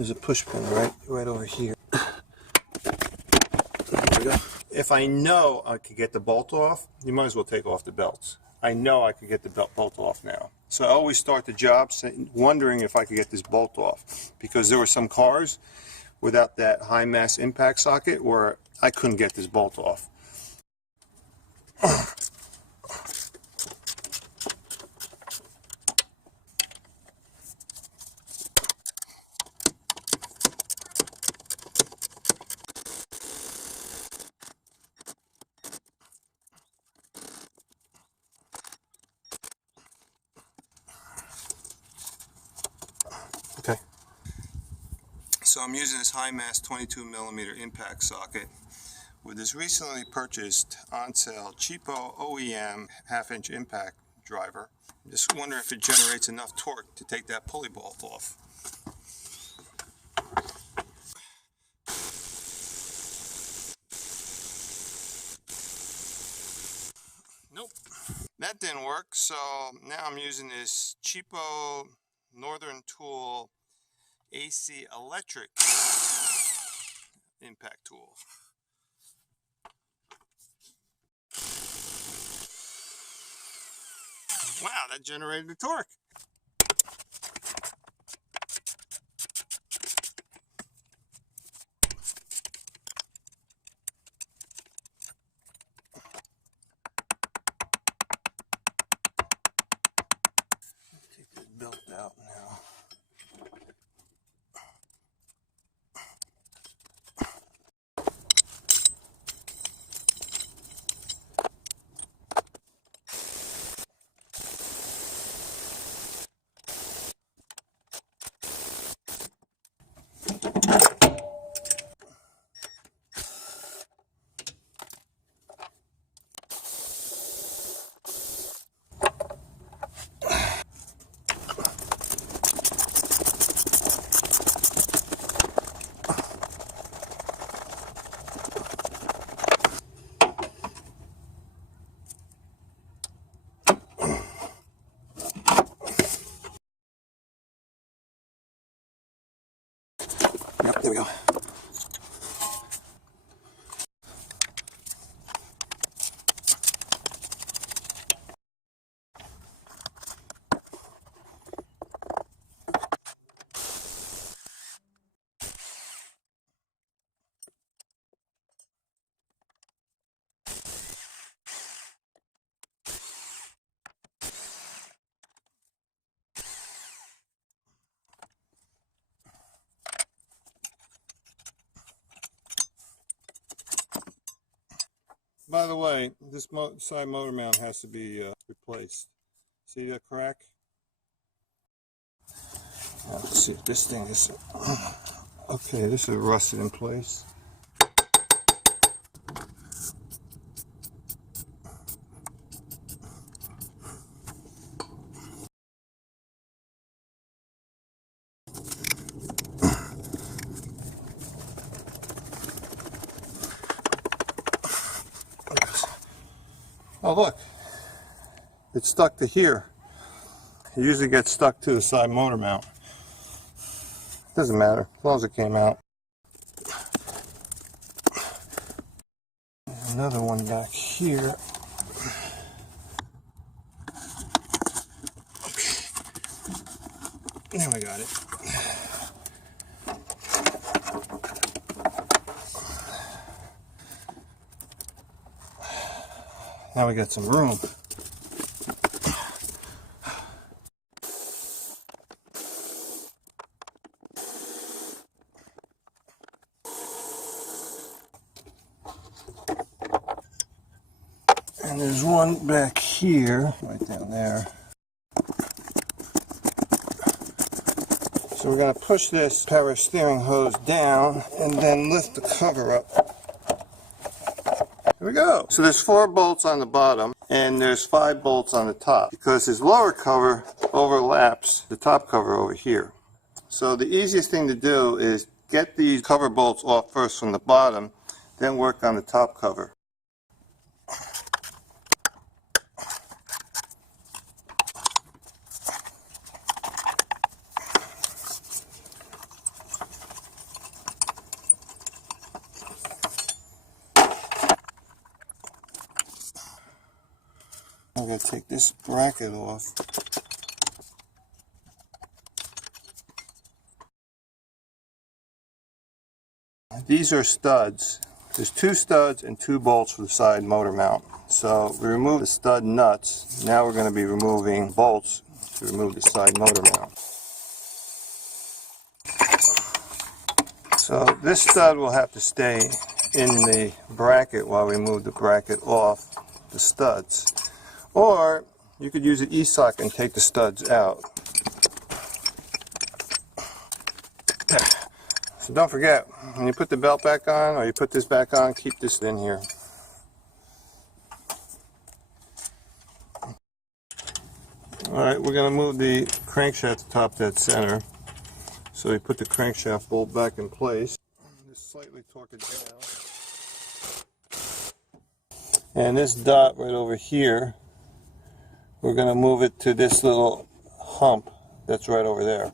There's a push pin right over here. There we go. If I know I could get the bolt off, you might as well take off the belts. I know I could get the bolt off now. So I always start the job wondering if I could get this bolt off, because there were some cars without that high mass impact socket where I couldn't get this bolt off. Okay. So I'm using this high mass 22mm impact socket with this recently purchased on sale cheapo OEM half-inch impact driver. I'm just wondering if it generates enough torque to take that pulley bolt off. Nope, that didn't work. So now I'm using this cheapo Northern Tool AC electric impact tool. Wow, that generated the torque. Take this belt out now. Yep, there we go. By the way, this side motor mount has to be replaced. See that crack? Now, let's see if this thing is... Okay, this is rusted in place. Oh look, it's stuck to here. It usually gets stuck to the side motor mount. Doesn't matter, as long as it came out. Another one back here. Okay. Now I got it. Now we got some room. And there's one back here, right down there. So we're going to push this power steering hose down and then lift the cover up. Here we go. So there's 4 bolts on the bottom and there's 5 bolts on the top because this lower cover overlaps the top cover over here. So the easiest thing to do is get these cover bolts off first from the bottom, then work on the top cover. I'm going to take this bracket off. These are studs. There's 2 studs and 2 bolts for the side motor mount. So we remove the stud nuts. Now we're going to be removing bolts to remove the side motor mount. So this stud will have to stay in the bracket while we move the bracket off the studs. Or you could use an E-socket and take the studs out. So don't forget, when you put the belt back on or you put this back on, keep this in here. Alright, we're going to move the crankshaft to top dead center. So we put the crankshaft bolt back in place. Just slightly torque it down. And this dot right over here, we're going to move it to this little hump that's right over there.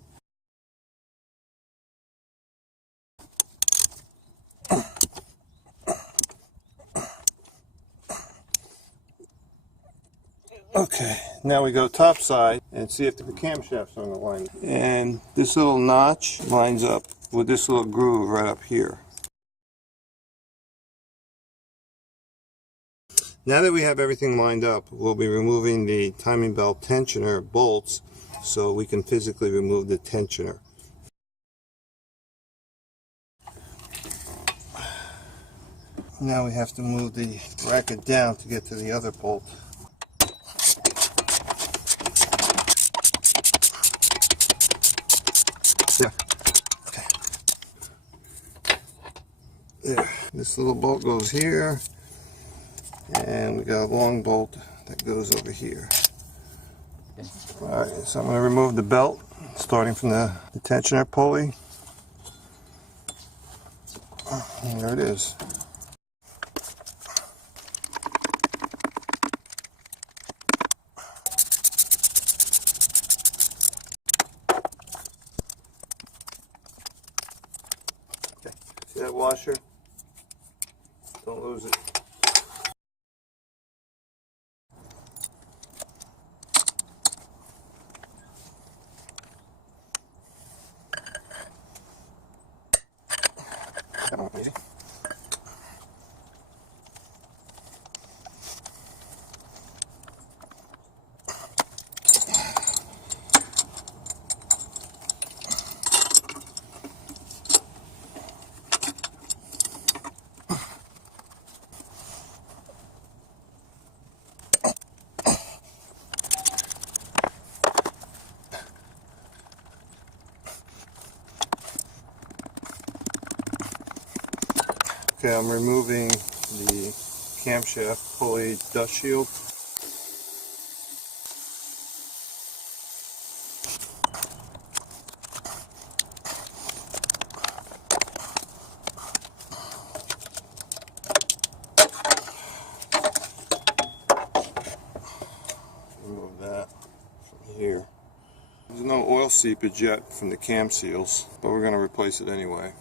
Okay, now we go top side and see if the camshaft's on the line. And this little notch lines up with this little groove right up here. Now that we have everything lined up, we'll be removing the timing belt tensioner bolts so we can physically remove the tensioner. Now we have to move the bracket down to get to the other bolt. There. Okay. There. This little bolt goes here, and we got a long bolt that goes over here. Alright, so I'm going to remove the belt, starting from the tensioner pulley. And there it is. See that washer? Don't lose it. Come on, easy. Okay, I'm removing the camshaft pulley dust shield. Remove that from here. There's no oil seepage yet from the cam seals, but we're going to replace it anyway.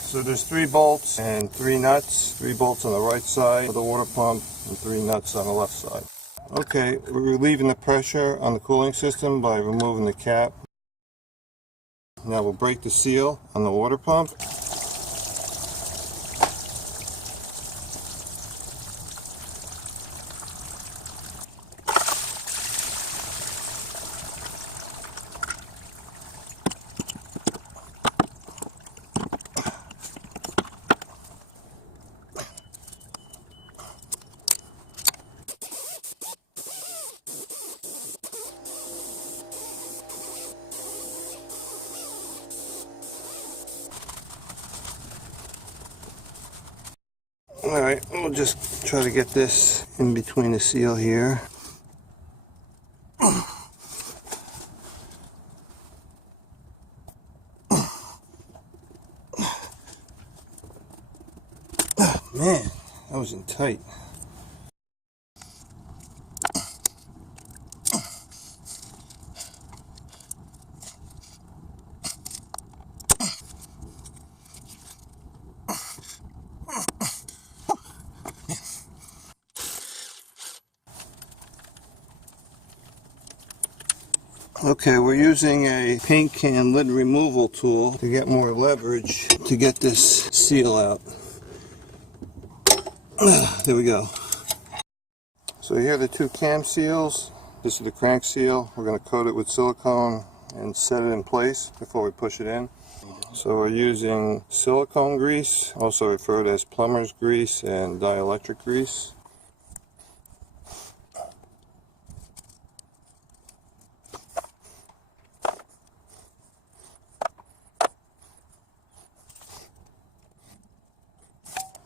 So there's 3 bolts and 3 nuts, 3 bolts on the right side of the water pump and 3 nuts on the left side. Okay, we're relieving the pressure on the cooling system by removing the cap. Now we'll break the seal on the water pump. Alright, we'll just try to get this in between the seal here. Oh, man, that was in tight. Okay, we're using a paint can lid removal tool to get more leverage to get this seal out. There we go. So here are the two cam seals. This is the crank seal. We're going to coat it with silicone and set it in place before we push it in. So we're using silicone grease, also referred as plumber's grease and dielectric grease.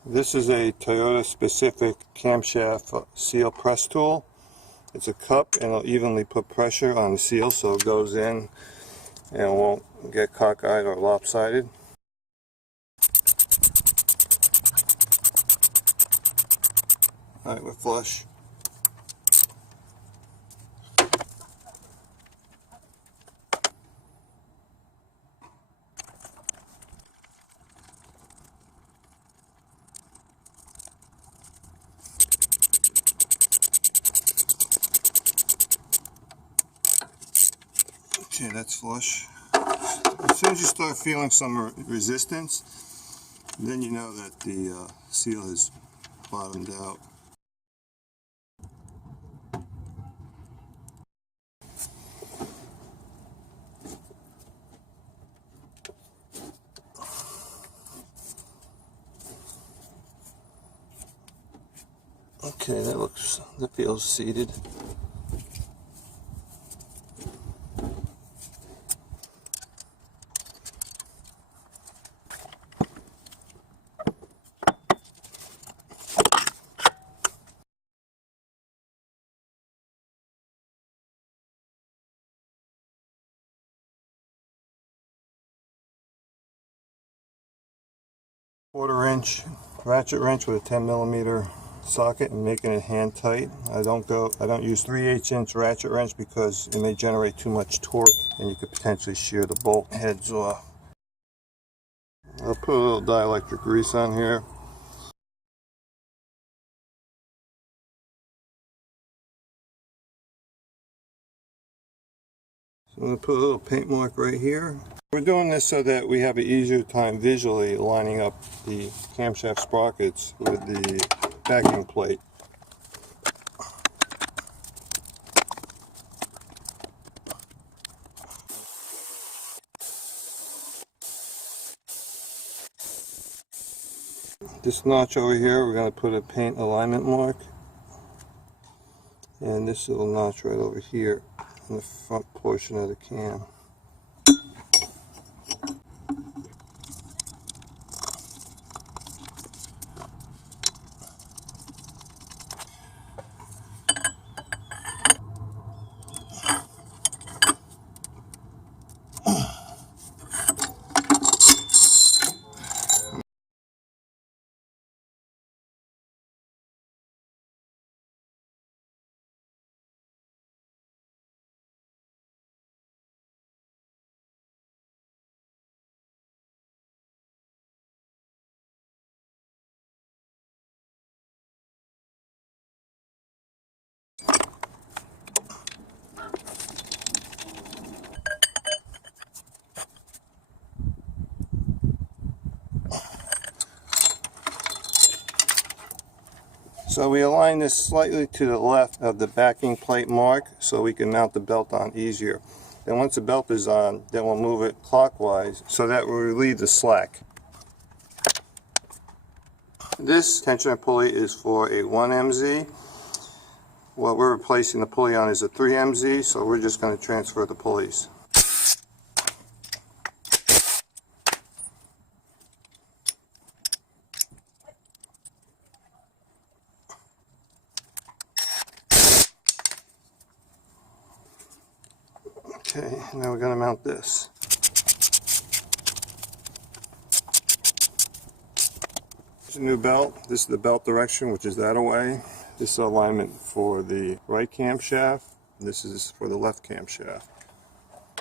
This is a Toyota specific camshaft seal press tool. It's a cup and it'll evenly put pressure on the seal so it goes in and won't get cockeyed or lopsided. Alright, we're flush. Okay, that's flush. As soon as you start feeling some resistance, then you know that the seal has bottomed out. Okay, that feels seated. Quarter-inch ratchet wrench with a 10mm socket and making it hand tight. I don't use 3/8" ratchet wrench because it may generate too much torque and you could potentially shear the bolt heads off. I'll put a little dielectric grease on here. So I'm going to put a little paint mark right here. We're doing this so that we have an easier time visually lining up the camshaft sprockets with the backing plate. This notch over here, we're going to put a paint alignment mark, and this little notch right over here in the front portion of the cam. So we align this slightly to the left of the backing plate mark so we can mount the belt on easier. Then once the belt is on, then we'll move it clockwise so that will relieve the slack. This tensioner pulley is for a 1mz. What we're replacing the pulley on is a 3mz, so we're just going to transfer the pulleys. Okay, now we're going to mount this. There's a new belt. This is the belt direction, which is that away. This is alignment for the right camshaft. This is for the left camshaft.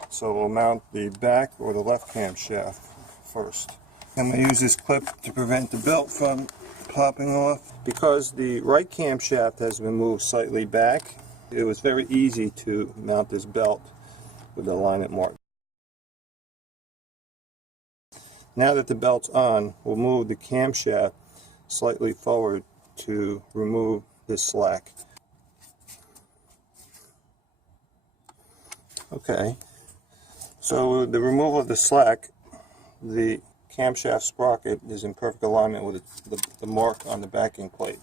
So we'll mount the back or the left camshaft first. I'm going to use this clip to prevent the belt from popping off. Because the right camshaft has been moved slightly back, it was very easy to mount this belt with the alignment mark. Now that the belt's on, we'll move the camshaft slightly forward to remove this slack. Okay, so with the removal of the slack, the camshaft sprocket is in perfect alignment with the mark on the backing plate.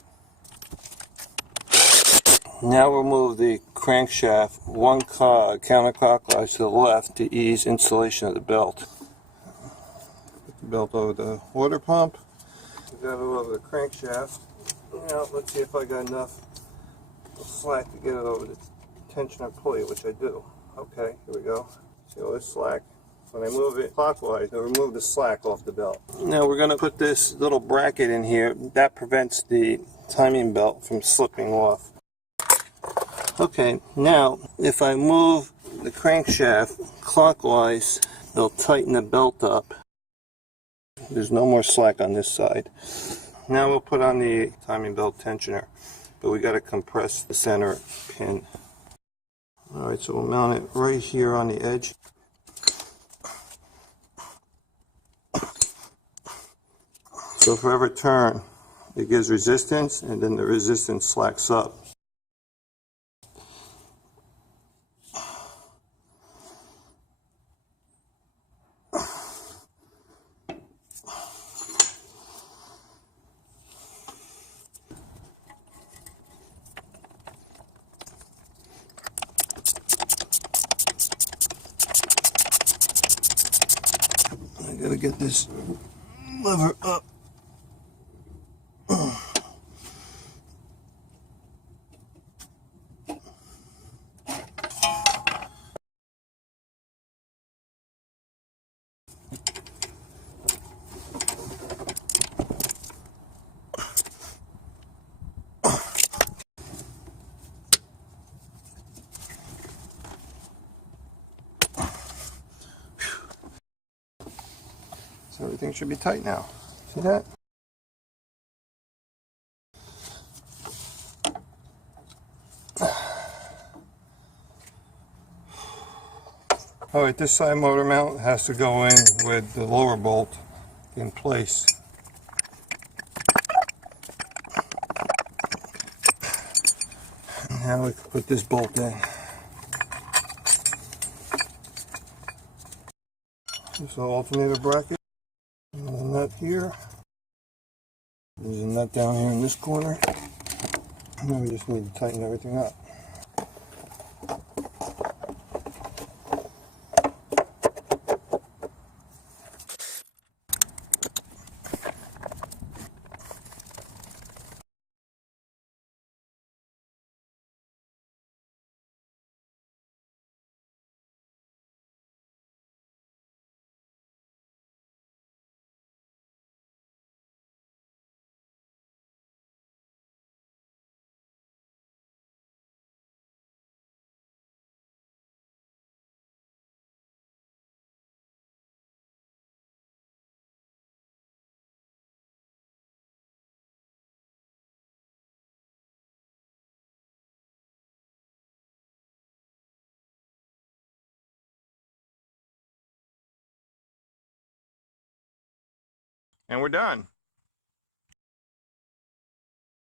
Now we'll move the crankshaft one counterclockwise to the left to ease installation of the belt. Put the belt over the water pump. Got it over the crankshaft. Now let's see if I got enough slack to get it over the tensioner pulley, which I do. Okay, here we go. See all this slack? When I move it clockwise, it'll remove the slack off the belt. Now we're going to put this little bracket in here. That prevents the timing belt from slipping off. Okay, now if I move the crankshaft clockwise, it'll tighten the belt up. There's no more slack on this side. Now we'll put on the timing belt tensioner, but we got to compress the center pin. Alright, so we'll mount it right here on the edge. So for every turn, it gives resistance, and then the resistance slacks up. I gotta get this lever up. So everything should be tight now. See that? Alright, this side motor mount has to go in with the lower bolt in place. Now we can put this bolt in. This alternator bracket. There's a nut here. There's a nut down here in this corner. Now we just need to tighten everything up. And we're done.